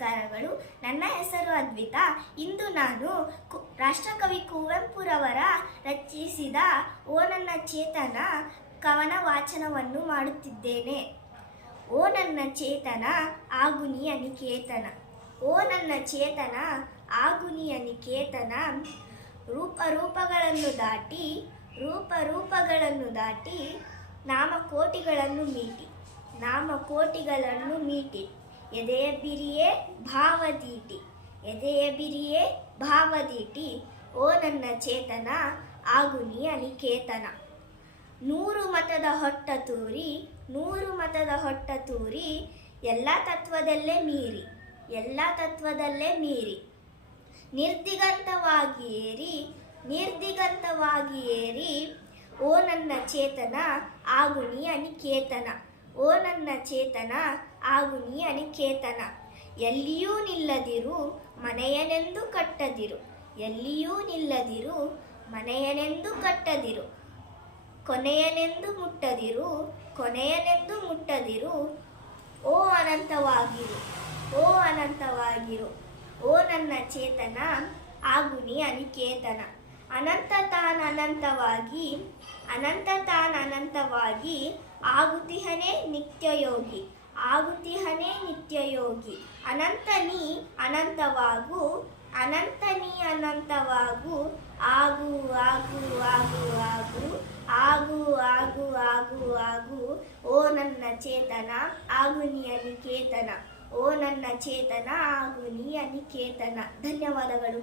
ನಮಸ್ಕಾರಗಳು. ನನ್ನ ಹೆಸರು ಅದ್ವಿತಾ. ಇಂದು ನಾನು ರಾಷ್ಟ್ರಕವಿ ಕುವೆಂಪುರವರ ರಚಿಸಿದ ಓ ನನ್ನ ಚೇತನ ಕವನ ವಾಚನವನ್ನು ಮಾಡುತ್ತಿದ್ದೇನೆ. ಓ ನನ್ನ ಚೇತನ, ಆಗುನಿ ನಿಕೇತನ ಓ ನನ್ನ ಚೇತನ, ಆಗುನಿ ನಿಕೇತನ ರೂಪ ರೂಪಗಳನ್ನು ದಾಟಿ ರೂಪ ರೂಪಗಳನ್ನು ದಾಟಿ, ನಾಮಕೋಟಿಗಳನ್ನು ಮೀಟಿ ನಾಮಕೋಟಿಗಳನ್ನು ಮೀಟಿ. ಎದೆಯ ಬಿರಿಯೇ ಭಾವದೀಟಿ, ಎದೆಯ ಬಿರಿಯೇ ಭಾವದೀಟಿ, ಓ ನನ್ನ ಚೇತನ ಆಗುನಿ ಅನಿಕೇತನ. ನೂರು ಮತದ ಹೊಟ್ಟ ತೂರಿ, ನೂರು ಮತದ ಹೊಟ್ಟ ತೂರಿ, ಎಲ್ಲ ತತ್ವದಲ್ಲೇ ಮೀರಿ, ಎಲ್ಲ ತತ್ವದಲ್ಲೇ ಮೀರಿ. ನಿರ್ದಿಗಂತವಾಗಿ ಏರಿ ನಿರ್ದಿಗಂತವಾಗಿ ಏರಿ, ಓ ನನ್ನ ಚೇತನ ಆಗುನಿ ಅನಿಕೇತನ. ಓ ನನ್ನ ಚೇತನ ಆಗುನಿ ಅನಿಕೇತನ. ಎಲ್ಲಿಯೂ ನಿಲ್ಲದಿರು, ಮನೆಯನೆಂದು ಕಟ್ಟದಿರು. ಎಲ್ಲಿಯೂ ನಿಲ್ಲದಿರು, ಮನೆಯನೆಂದು ಕಟ್ಟದಿರು. ಕೊನೆಯನೆಂದು ಮುಟ್ಟದಿರು ಕೊನೆಯನೆಂದು ಮುಟ್ಟದಿರು. ಓ ಅನಂತವಾಗಿರು ಓ ಅನಂತವಾಗಿರು. ಓ ನನ್ನ ಚೇತನ ಆಗುನಿ ಅನಿಕೇತನ. ಅನಂತ ಅನಂತವಾಗಿ ಅನಂತ ತಾನ್ ಅನಂತವಾಗಿ, ಆಗುತಿಹನೇ ನಿತ್ಯಯೋಗಿ ಆಗುತಿಹನೇ ನಿತ್ಯಯೋಗಿ, ಅನಂತನಿ ಅನಂತವಾಗು ಅನಂತನಿ ಅನಂತವಾಗು, ಆಗು ಆಗು ಆಗು ಆಗು ಆಗು ಆಗು ಆಗು ಆಗು, ಓ ನನ್ನ ಚೇತನ, ಆಗು ನೀ ಅನಿಕೇತನ ಓ ನನ್ನ ಚೇತನ, ಆಗು ನೀ ಅನಿಕೇತನ ಧನ್ಯವಾದಗಳು.